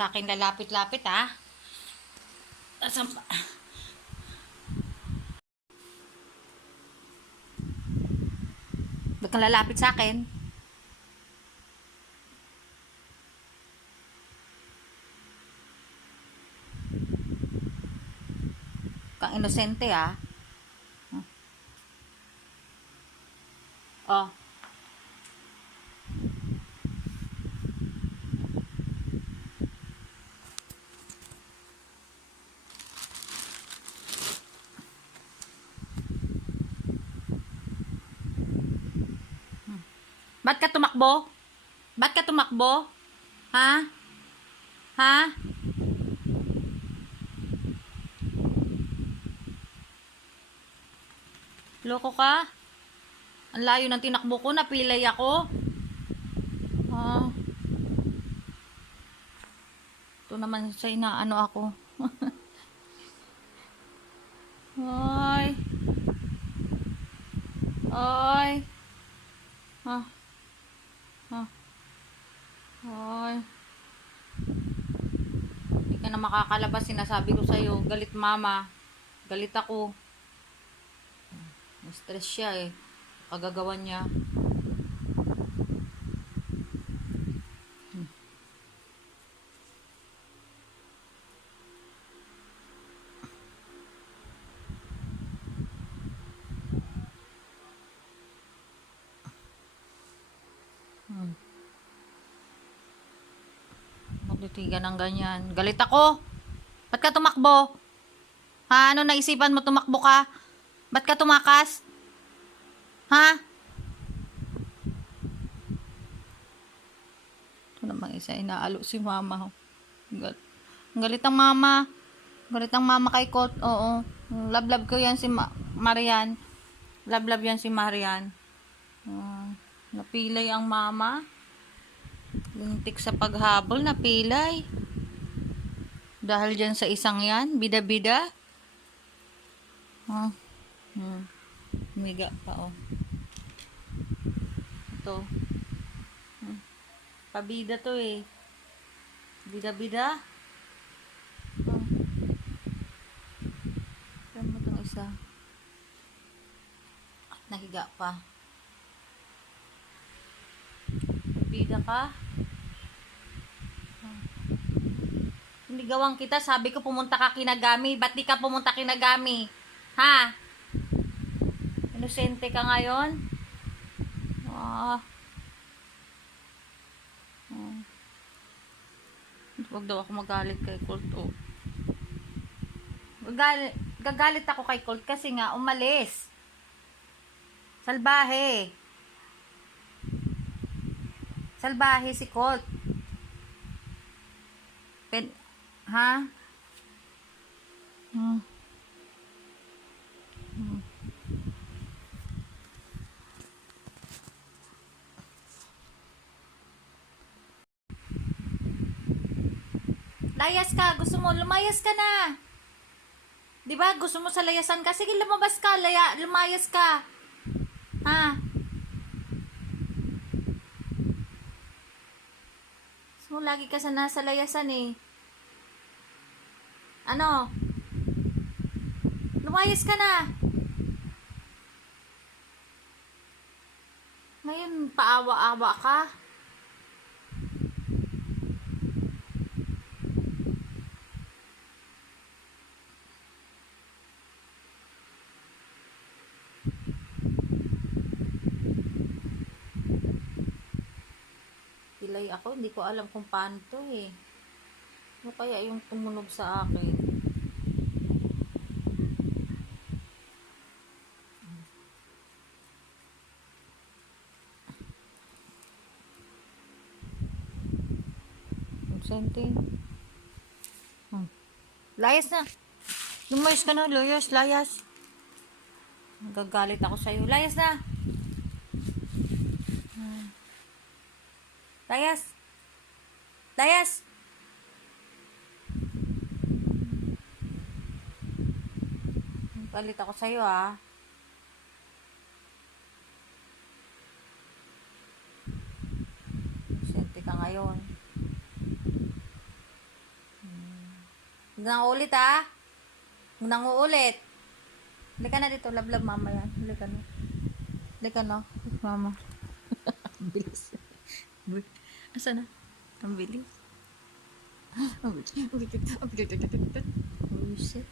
sa akin lalapit-lapit, ha? Asan ba? Ba't kang lalapit sa akin? Kang inosente, ha? Oh. Ba't ka tumakbo? Ba't ka tumakbo? Ha? Ha? Loko ka? Ang layo ng tinakbo ko, napilay ako. Ah. Ito naman sa inaano ako. Ay. Ay. Ah. Ah. Ay. Hindi ka na makakalabas, sinasabi ko sa'yo. Galit mama. Galit ako. Na-stress siya eh. Kagagawa niya. Magtitigan ng ganyan. Galit ako. Ba't ka tumakbo? Ha? Ano naisipan mo tumakbo ka? Ba't ka tumakas? Ha? Ito naman isa, inaalo si mama. Galit ang mama. Galit ang mama kay Kot. Oo. Love ko yan si Marian. Love yan si Marian. Napilay ang mama. Lintik sa paghabol, napilay. Dahil dyan sa isang yan, bida-bida. Umiga pa, oh. Ito. Pabida to eh. Bida-bida. Saan mo itong isa? At nahiga pa. Pabida ka. Sinigawan kita, sabi ko pumunta ka Kinagami. Ba't di ka pumunta Kinagami? Ha? Inosente ka ngayon? Huwag daw ako magalit kay Colt. Oh. Gagalit ako kay Colt kasi nga umalis. Salbahe. Salbahe si Colt. Ha? Layas ka. Gusto mo, lumayas ka na. Diba? Gusto mo sa layasan ka? Sige, lumabas ka. Lumayas ka. Ha? So, lagi ka sa nasa layasan eh. Ano? Lumayas ka na. Ngayon, paawa-awa ka. Pilay ako, hindi ko alam kung paano to eh. Ano kaya yung tumunog sa akin? Something. Layas na. Lumayas ka na, layas. Nagagalit ako sa'yo. Layas na. Layas. Galit ako sa'yo, ha. Sente ka ngayon. Huwag nang uulit ha. Huwag nang uulit. Halika na dito, lablab mama yan. Halika na. Halika na. Mama. Ang bilis. Asa na? Ang bilis. Ang bilis. Ang bilis. Ang bilis. Oh, shit.